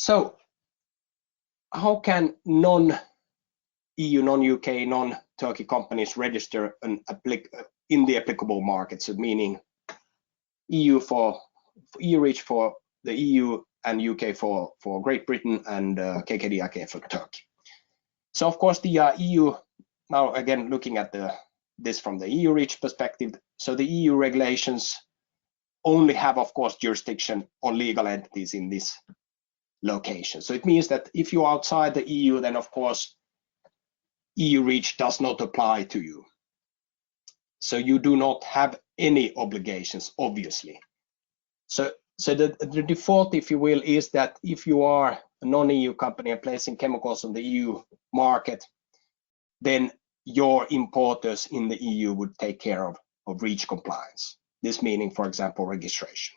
So how can non-EU, non-UK, non-Turkey companies register in the applicable markets, meaning EU for REACH for the EU and UK for Great Britain and KKDIK for Turkey? So of course the EU, now again looking at this from the EU REACH perspective, so the EU regulations only have of course jurisdiction on legal entities in this location. So it means that if you're outside the EU, then of course EU REACH does not apply to you. So you do not have any obligations, obviously. So the default, if you will, is that if you are a non-EU company and placing chemicals on the EU market, then your importers in the EU would take care of REACH compliance. This meaning, for example, registration.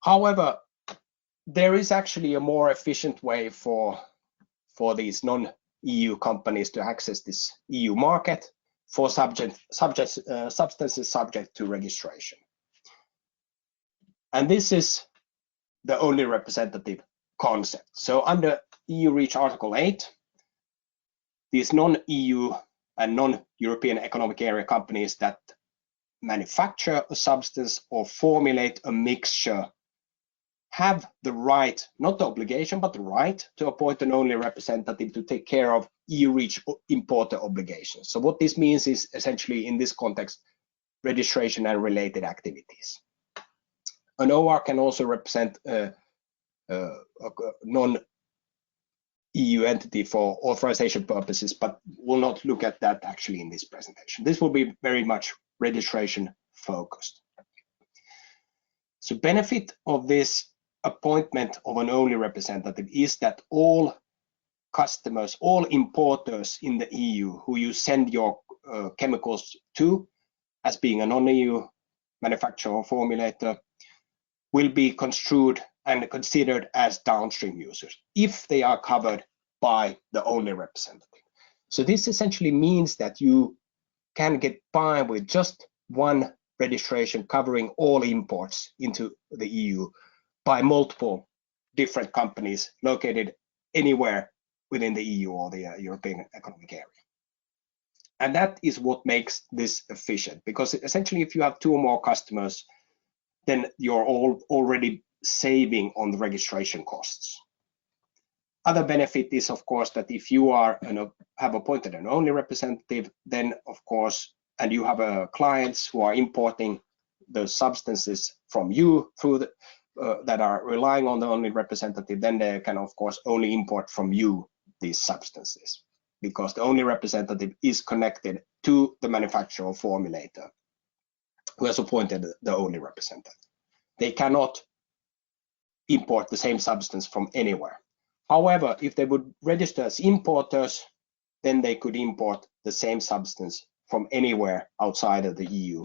However, there is actually a more efficient way for these non-EU companies to access this EU market for substances subject to registration. And this is the only representative concept. So under EU REACH Article 8, these non-EU and non-European Economic Area companies that manufacture a substance or formulate a mixture have the right, not the obligation, but the right to appoint an only representative to take care of EU REACH importer obligations. So what this means is essentially in this context, registration and related activities. An OR can also represent a non-EU entity for authorization purposes, but we'll not look at that actually in this presentation. This will be very much registration focused. So benefit of this appointment of an only representative is that all customers, all importers in the EU who you send your chemicals to as being a non-EU manufacturer or formulator will be construed and considered as downstream users if they are covered by the only representative. So this essentially means that you can get by with just one registration covering all imports into the EU by multiple different companies located anywhere within the EU or the European Economic Area. And that is what makes this efficient, because essentially if you have two or more customers, then you're already saving on the registration costs. Other benefit is, of course, that if you are have appointed an only representative, then of course, and you have clients who are importing those substances from you through the, that are relying on the only representative, then they can of course only import from you these substances, because the only representative is connected to the manufacturer or formulator who has appointed the only representative. They cannot import the same substance from anywhere. However, if they would register as importers, then they could import the same substance from anywhere outside of the EU,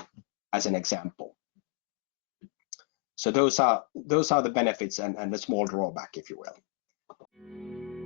as an example. So those are the benefits and the small drawback, if you will.